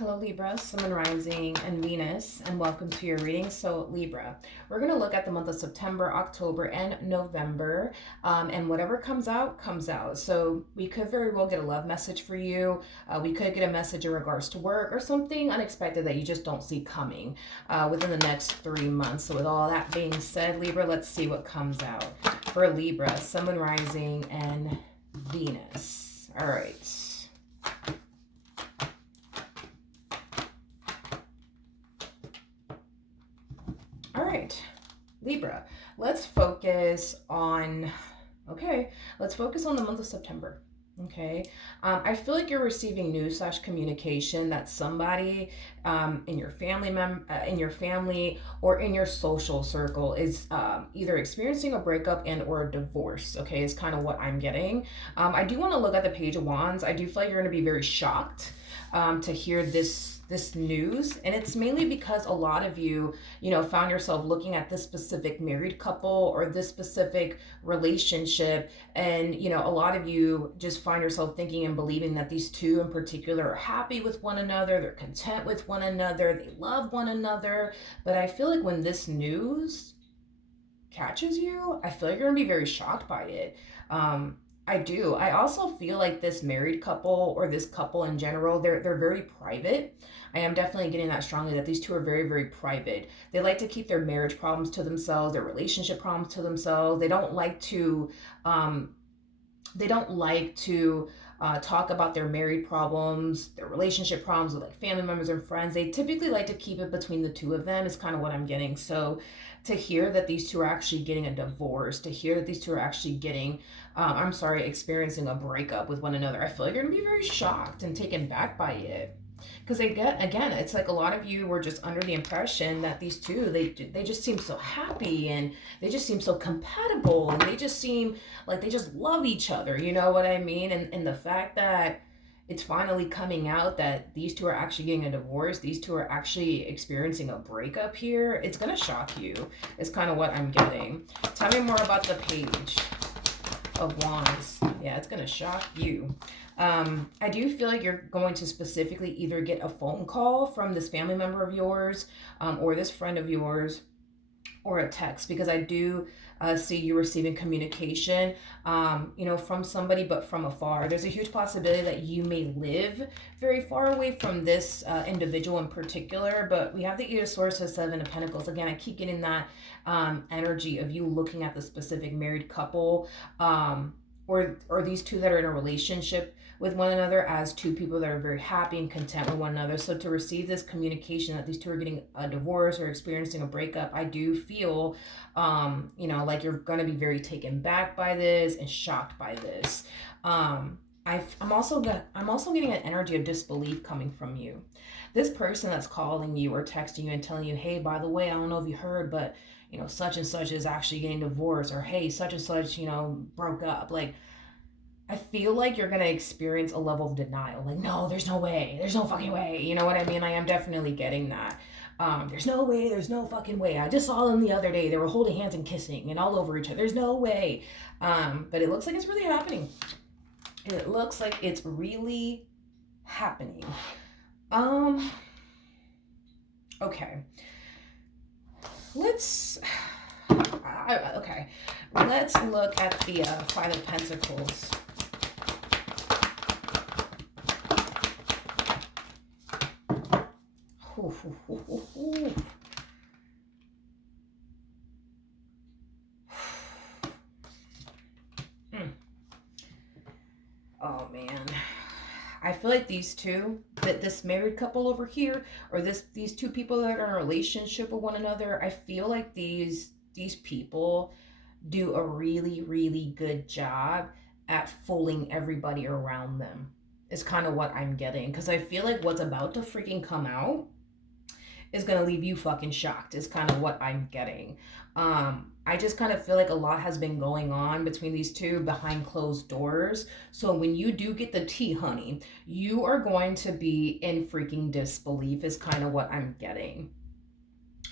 Hello Libra, Sun, Moon, Rising, and Venus, and welcome to your reading. So Libra, we're going to look at the month of September, October, and November, and whatever comes out, comes out. So we could very well get a love message for you. We could get a message in regards to work or something unexpected that you just don't see coming within the next 3 months. So with all that being said, Libra, let's see what comes out for Libra, Sun, Moon, Rising, and Venus. All right. All right, Libra, let's focus on, let's focus on the month of September. Okay, I feel like you're receiving news slash communication that somebody in your family or in your social circle is either experiencing a breakup and or a divorce. Okay, is kind of what I'm getting. I do want to look at the Page of Wands. I do feel like you're going to be very shocked to hear this news, and it's mainly because a lot of you found yourself looking at this specific married couple or this specific relationship, and a lot of you just find yourself thinking and believing that these two in particular are happy with one another, they're content with one another, they love one another. But I feel like when this news catches you, I feel like you're gonna be very shocked by it. I do. I also feel like this married couple or this couple in general, they're very private. I am definitely getting that strongly that these two are very, very private. They like to keep their marriage problems to themselves, their relationship problems to themselves. Um, they don't like to talk about their married problems, their relationship problems with like family members and friends. They typically like to keep it between the two of them is kind of what I'm getting. So to hear that these two are actually getting a divorce, to hear that these two are actually experiencing a breakup with one another, I feel like you're gonna be very shocked and taken back by it. Because again, it's like a lot of you were just under the impression that these two, they just seem so happy, and they just seem so compatible, and they just seem like they just love each other. You know what I mean? And the fact that it's finally coming out that these two are actually getting a divorce, these two are actually experiencing a breakup here, it's gonna shock you. It's kind of what I'm getting. Tell me more about the Page of Wands. Yeah, it's gonna shock you. I do feel like you're going to specifically either get a phone call from this family member of yours, or this friend of yours, or a text, because I do see you receiving communication, from somebody, but from afar. There's a huge possibility that you may live very far away from this individual in particular, but we have the Eight of Swords, the Seven of Pentacles. Again, I keep getting that energy of you looking at the specific married couple, or these two that are in a relationship with one another as two people that are very happy and content with one another. So to receive this communication that these two are getting a divorce or experiencing a breakup, I do feel, like you're going to be very taken back by this and shocked by this. I'm also getting an energy of disbelief coming from you. This person that's calling you or texting you and telling you, hey, by the way, I don't know if you heard, but such and such is actually getting divorced, or hey, such and such, broke up. Like, I feel like you're going to experience a level of denial. Like, no, there's no way. There's no fucking way. You know what I mean? I am definitely getting that. There's no way. There's no fucking way. I just saw them the other day. They were holding hands and kissing and all over each other. There's no way. But it looks like it's really happening. It looks like it's really happening. Okay. Let's look at the Five of Pentacles. Oh man, I feel like these two, that this married couple over here, or these two people that are in a relationship with one another, I feel like these people do a really, really good job at fooling everybody around them. Is kind of what I'm getting, because I feel like what's about to freaking come out is going to leave you fucking shocked, is kind of what I'm getting. I just kind of feel like a lot has been going on between these two behind closed doors. So when you do get the tea, honey, you are going to be in freaking disbelief, is kind of what I'm getting.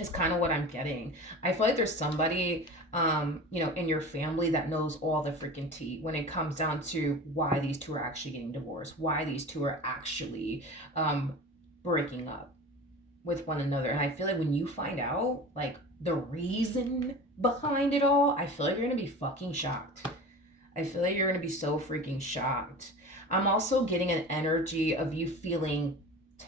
Is kind of what I'm getting. I feel like there's somebody, in your family that knows all the freaking tea when it comes down to why these two are actually getting divorced, why these two are actually breaking up with one another. And I feel like when you find out like the reason behind it all, I feel like you're gonna be fucking shocked. I feel like you're gonna be so freaking shocked. I'm also getting an energy of you feeling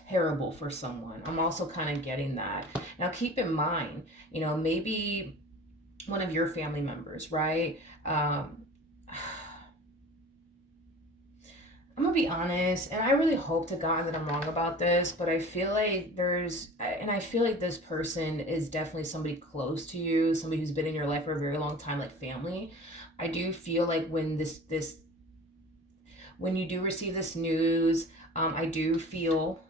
terrible for someone. I'm also kind of getting that. Now keep in mind, maybe one of your family members, right? I'm gonna be honest, and I really hope to God that I'm wrong about this, but I feel like this person is definitely somebody close to you, somebody who's been in your life for a very long time, like family. I do feel like when you do receive this news, um, I do feel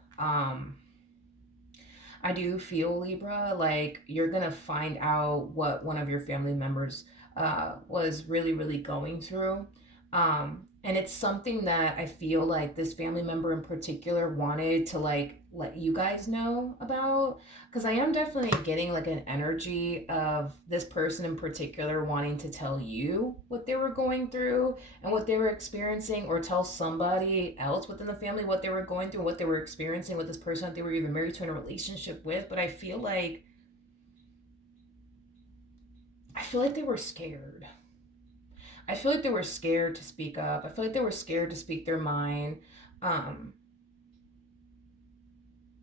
Libra, like you're gonna find out what one of your family members was really, really going through. And it's something that I feel like this family member in particular wanted to like let you guys know about. Because I am definitely getting like an energy of this person in particular wanting to tell you what they were going through and what they were experiencing, or tell somebody else within the family what they were going through, what they were experiencing with this person that they were either married to in a relationship with. But I feel like they were scared. I feel like they were scared to speak up. I feel like they were scared to speak their mind. Um,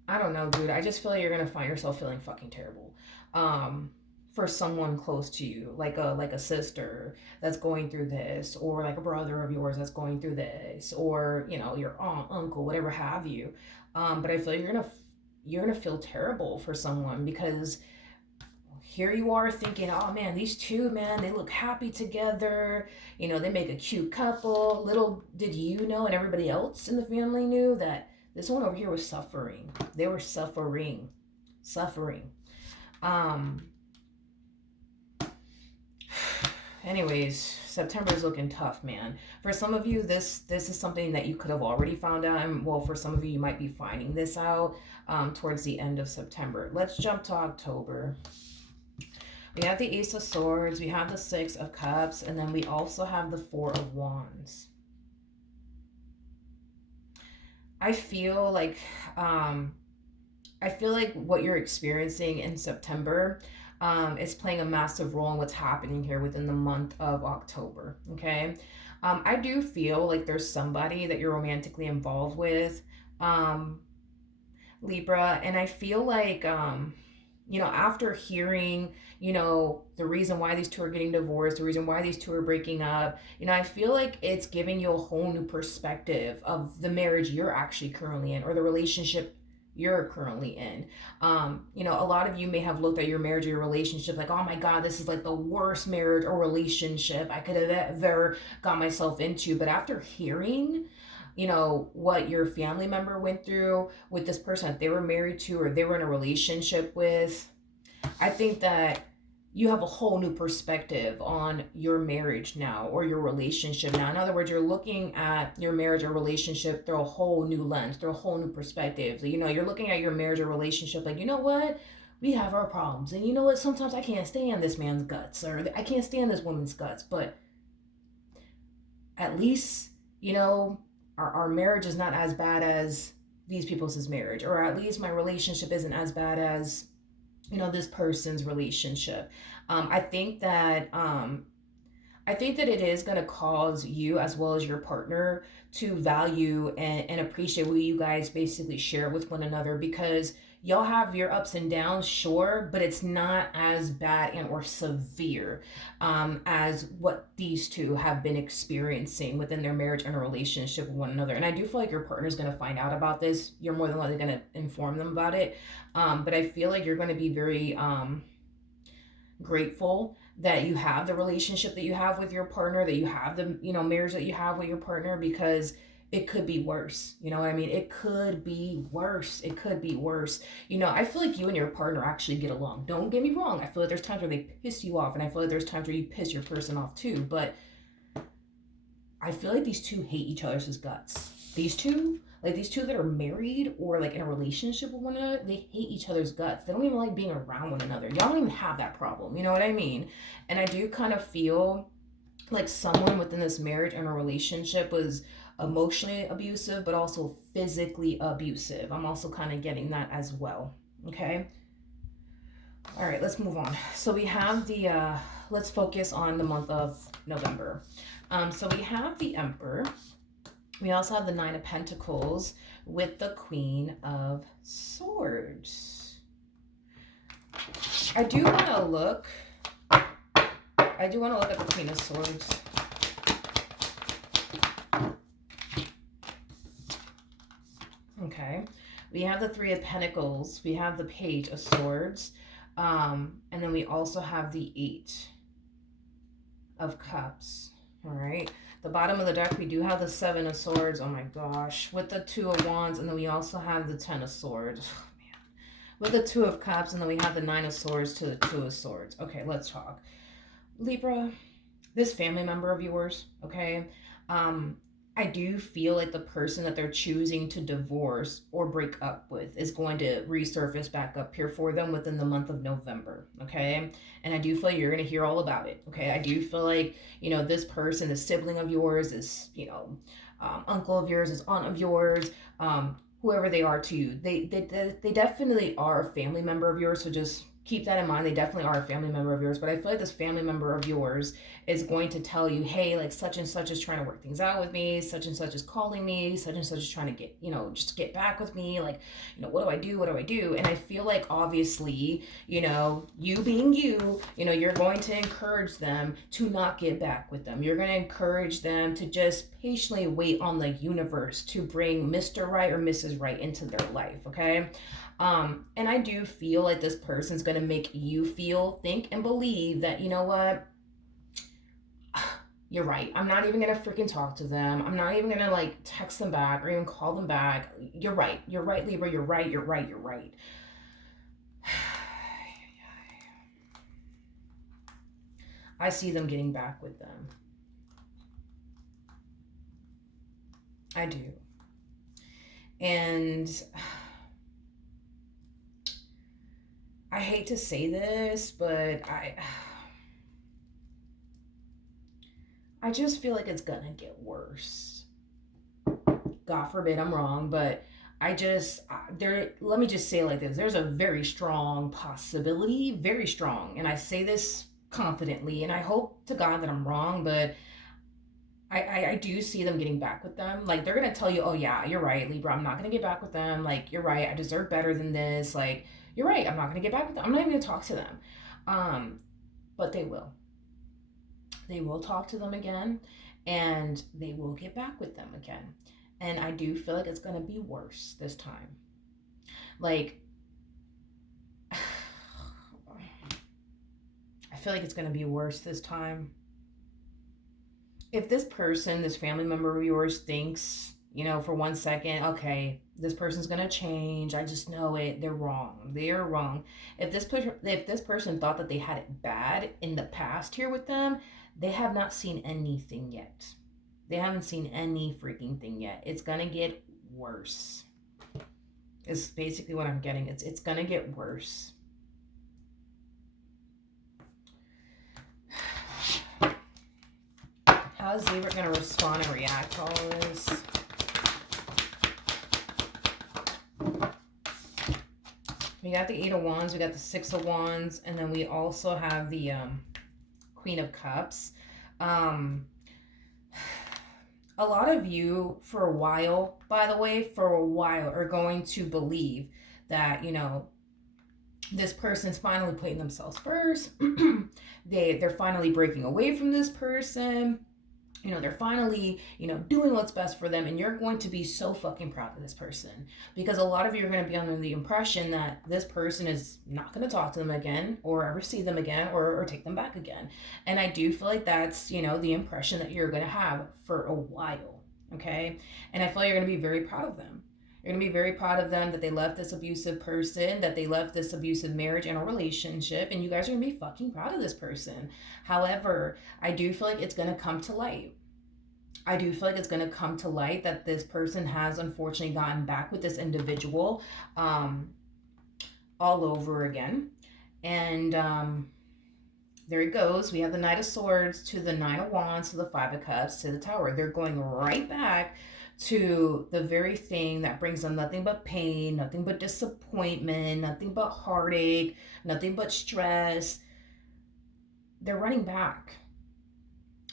I don't know, dude. I just feel like you're gonna find yourself feeling fucking terrible. Um, for someone close to you, like a sister that's going through this, or like a brother of yours that's going through this, or your aunt, uncle, whatever have you. But I feel like you're gonna feel terrible for someone, because here you are thinking, oh man, these two, man, they look happy together. They make a cute couple. Little did you know, and everybody else in the family knew, that this one over here was suffering. They were suffering. Um, Anyways, September is looking tough, man. For some of you, this is something that you could have already found out. And well, for some of you, you might be finding this out towards the end of September. Let's jump to October. We have the Ace of Swords, we have the Six of Cups, and then we also have the Four of Wands. I feel like what you're experiencing in September is playing a massive role in what's happening here within the month of October. Okay, I do feel like there's somebody that you're romantically involved with, um, Libra, and I feel like after hearing, the reason why these two are getting divorced, the reason why these two are breaking up, I feel like it's giving you a whole new perspective of the marriage you're actually currently in, or the relationship you're currently in. A lot of you may have looked at your marriage or your relationship like, oh my God, this is like the worst marriage or relationship I could have ever got myself into. But after hearing, what your family member went through with this person that they were married to or they were in a relationship with, I think that you have a whole new perspective on your marriage now, or your relationship now. In other words, you're looking at your marriage or relationship through a whole new lens, through a whole new perspective. So, you're looking at your marriage or relationship like, you know what? We have our problems. And you know what? Sometimes I can't stand this man's guts, or I can't stand this woman's guts. But at least, our marriage is not as bad as these people's marriage, or at least my relationship isn't as bad as this person's relationship. I think that it is going to cause you, as well as your partner, to value and appreciate what you guys basically share with one another, because y'all have your ups and downs, sure, but it's not as bad and or severe as what these two have been experiencing within their marriage and a relationship with one another. And I do feel like your partner's going to find out about this. You're more than likely going to inform them about it. But I feel like you're going to be very grateful that you have the relationship that you have with your partner, that you have the marriage that you have with your partner, because it could be worse. You know what I mean? It could be worse. It could be worse. I feel like you and your partner actually get along. Don't get me wrong. I feel like there's times where they piss you off, and I feel like there's times where you piss your person off too. But I feel like these two hate each other's guts. These two that are married or like in a relationship with one another, they hate each other's guts. They don't even like being around one another. Y'all don't even have that problem. You know what I mean? And I do kind of feel like someone within this marriage and a relationship was emotionally abusive, but also physically abusive. I'm also kind of getting that as well. Okay. All right, let's move on. So we have the, let's focus on the month of November. So we have the Emperor. We also have the Nine of Pentacles with the Queen of Swords. I do want to look at the Queen of Swords. Okay. We have the Three of Pentacles. We have the Page of Swords. And then we also have the Eight of Cups. All right. The bottom of the deck, we do have the Seven of Swords. Oh my gosh. With the Two of Wands. And then we also have the Ten of Swords. Oh, man. With the Two of Cups. And then we have the Nine of Swords to the Two of Swords. Okay, let's talk. Libra, this family member of yours, okay? I do feel like the person that they're choosing to divorce or break up with is going to resurface back up here for them within the month of November, okay? And I do feel like you're going to hear all about it, okay? I do feel like, this person, this sibling of yours, is, uncle of yours, is aunt of yours, whoever they are to you. They definitely are a family member of yours, so just keep that in mind. They definitely are a family member of yours, but I feel like this family member of yours is going to tell you, hey, like such and such is trying to work things out with me, such and such is calling me, such and such is trying to get, just get back with me, like, what do I do? And I feel like obviously, you being you're going to encourage them to not get back with them. You're going to encourage them to just patiently wait on the universe to bring Mr. Right or Mrs. Right into their life, okay? And I do feel like this person's going to make you think, and believe that, you know what? You're right. I'm not even going to freaking talk to them. I'm not even going to like text them back or even call them back. You're right. You're right, Libra. You're right. You're right. You're right. I see them getting back with them. I do. And I hate to say this, but I just feel like it's gonna get worse. God forbid I'm wrong, but let me just say it like this. There's a very strong possibility, very strong, and I say this confidently, and I hope to God that I'm wrong, but I do see them getting back with them. Like, they're gonna tell you, oh yeah, you're right, Libra, I'm not gonna get back with them. Like, you're right, I deserve better than this. Like, you're right, I'm not gonna get back with them. I'm not even gonna talk to them. But they will. They will talk to them again, and they will get back with them again. And I do feel like it's gonna be worse this time. Like, I feel like it's gonna be worse this time. If this person, this family member of yours, thinks, for 1 second, okay, this person's gonna change, I just know it, they're wrong. They're wrong. If this person thought that they had it bad in the past here with them, they have not seen anything yet. They haven't seen any freaking thing yet. It's gonna get worse. Is basically what I'm getting. It's gonna get worse. How is Libra going to respond and react to all this? We got the Eight of Wands, we got the Six of Wands, and then we also have the Queen of Cups. A lot of you, for a while, by the way, are going to believe that, this person's finally putting themselves first. They're finally breaking away from this person. They're finally, doing what's best for them, and you're going to be so fucking proud of this person, because a lot of you are going to be under the impression that this person is not going to talk to them again or ever see them again or take them back again. And I do feel like that's, the impression that you're going to have for a while, okay? And I feel like you're going to be very proud of them. You're going to be very proud of them that they left this abusive person, that they left this abusive marriage and a relationship, and you guys are going to be fucking proud of this person. However, I do feel like it's going to come to light. I do feel like it's going to come to light that this person has unfortunately gotten back with this individual all over again. And There it goes. We have the Knight of Swords to the Nine of Wands to the Five of Cups to the Tower. They're going right back to the very thing that brings them nothing but pain, nothing but disappointment, nothing but heartache, nothing but stress. They're running back.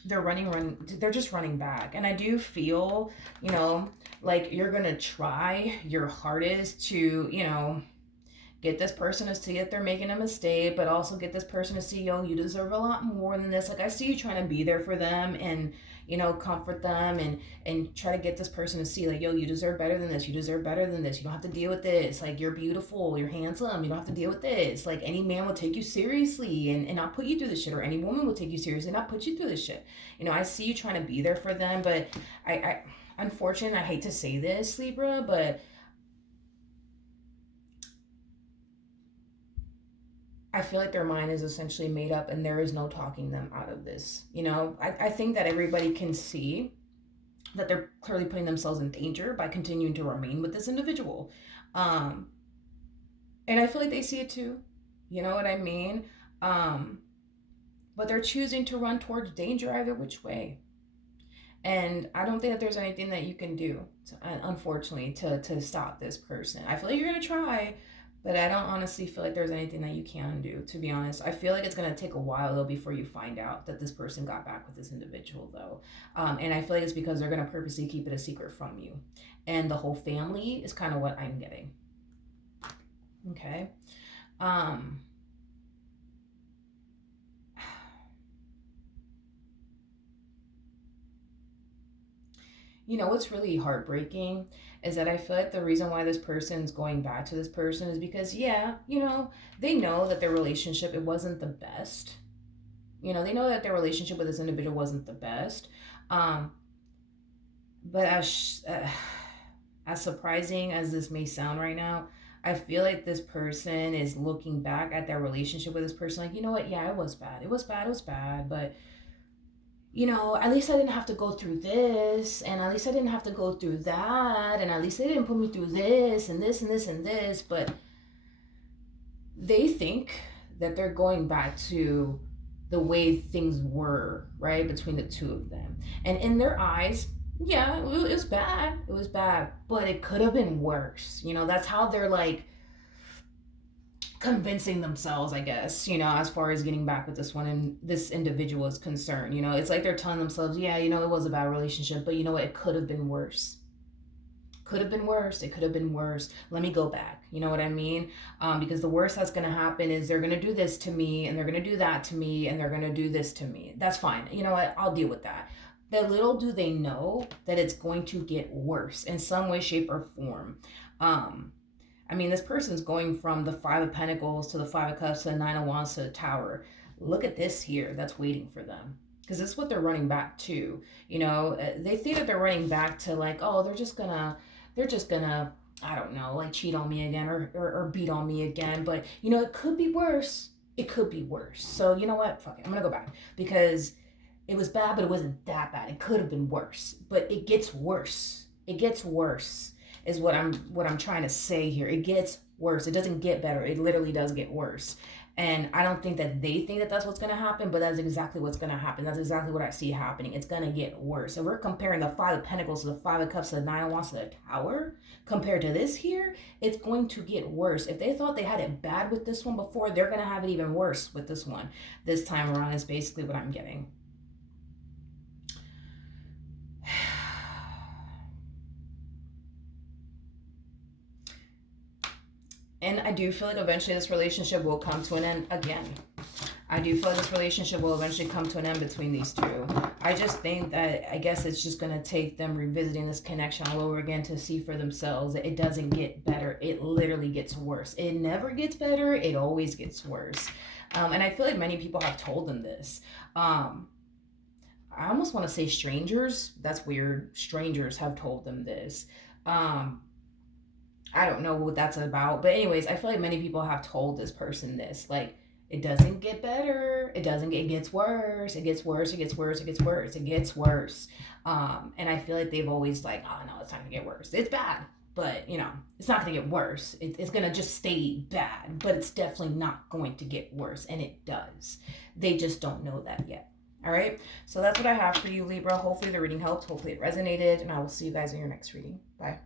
They're just running back. And I do feel, like you're going to try your hardest to, get this person to see that they're making a mistake, but also get this person to see, you deserve a lot more than this. Like, I see you trying to be there for them and, comfort them and try to get this person to see, like, you deserve better than this. You deserve better than this. You don't have to deal with this. Like, you're beautiful. You're handsome. You don't have to deal with this. Like, any man will take you seriously and not put you through this shit, or any woman will take you seriously and not put you through this shit. I see you trying to be there for them, but I unfortunately, I hate to say this, Libra, but I feel like their mind is essentially made up and there is no talking them out of this. I think that everybody can see that they're clearly putting themselves in danger by continuing to remain with this individual. And I feel like they see it too. You know what I mean? But they're choosing to run towards danger either which way. And I don't think that there's anything that you can do, unfortunately, to stop this person. I feel like you're going to try, but I don't honestly feel like there's anything that you can do, to be honest. I feel like it's going to take a while, though, before you find out that this person got back with this individual, though. And I feel like it's because they're going to purposely keep it a secret from you. And the whole family is kind of what I'm getting. Okay? What's really heartbreaking is that I feel like the reason why this person's going back to this person is because, they know that their relationship, it wasn't the best. They know that their relationship with this individual wasn't the best. But as surprising as this may sound right now, I feel like this person is looking back at their relationship with this person like, you know what? Yeah, it was bad. It was bad. But at least I didn't have to go through this, and at least I didn't have to go through that, and at least they didn't put me through this and this and this and this. But they think that they're going back to the way things were, right, between the two of them. And in their eyes, yeah, it was bad. It was bad, but it could have been worse. That's how they're like convincing themselves, I guess, as far as getting back with this one and this individual is concerned. It's like they're telling themselves, yeah, it was a bad relationship, but it could have been worse. Could have been worse. It could have been worse. Let me go back. You know what I mean? Because the worst that's going to happen is they're going to do this to me, and they're going to do that to me, and they're going to do this to me. That's fine. You know what? I'll deal with that. But little do they know that it's going to get worse in some way, shape, or form. This person's going from the Five of Pentacles to the Five of Cups to the Nine of Wands to the Tower. Look at this here that's waiting for them. Because this is what they're running back to. They think that they're running back to like, oh, they're just gonna, I don't know, like cheat on me again or beat on me again. But, it could be worse. It could be worse. So, you know what? Fuck it. I'm going to go back. Because it was bad, but it wasn't that bad. It could have been worse. But it gets worse. It gets worse. Is what I'm trying to say here. It gets worse. It doesn't get better. It literally does get worse. And I don't think that they think that that's what's going to happen, but that's exactly what's going to happen. That's exactly what I see happening. It's going to get worse. So we're comparing the Five of Pentacles to the Five of Cups to the Nine of Wands to the Tower. Compared to this here, it's going to get worse. If they thought they had it bad with this one before, they're going to have it even worse with this one. This time around is basically what I'm getting. And I do feel like eventually this relationship will come to an end again. I do feel like this relationship will eventually come to an end between these two. I just think that, I guess it's just going to take them revisiting this connection all over again to see for themselves that it doesn't get better. It literally gets worse. It never gets better. It always gets worse. And I feel like many people have told them this. I almost want to say strangers. That's weird. Strangers have told them this. I don't know what that's about. But anyways, I feel like many people have told this person this. Like, it doesn't get better. It gets worse. It gets worse. It gets worse. It gets worse. It gets worse. And I feel like they've always like, oh no, it's time to get worse. It's bad. but you know, it's not going to get worse. It's going to just stay bad, but it's definitely not going to get worse, and it does. They just don't know that yet. All right, so that's what I have for you, Libra. Hopefully the reading helped. Hopefully it resonated, and I will see you guys in your next reading. Bye.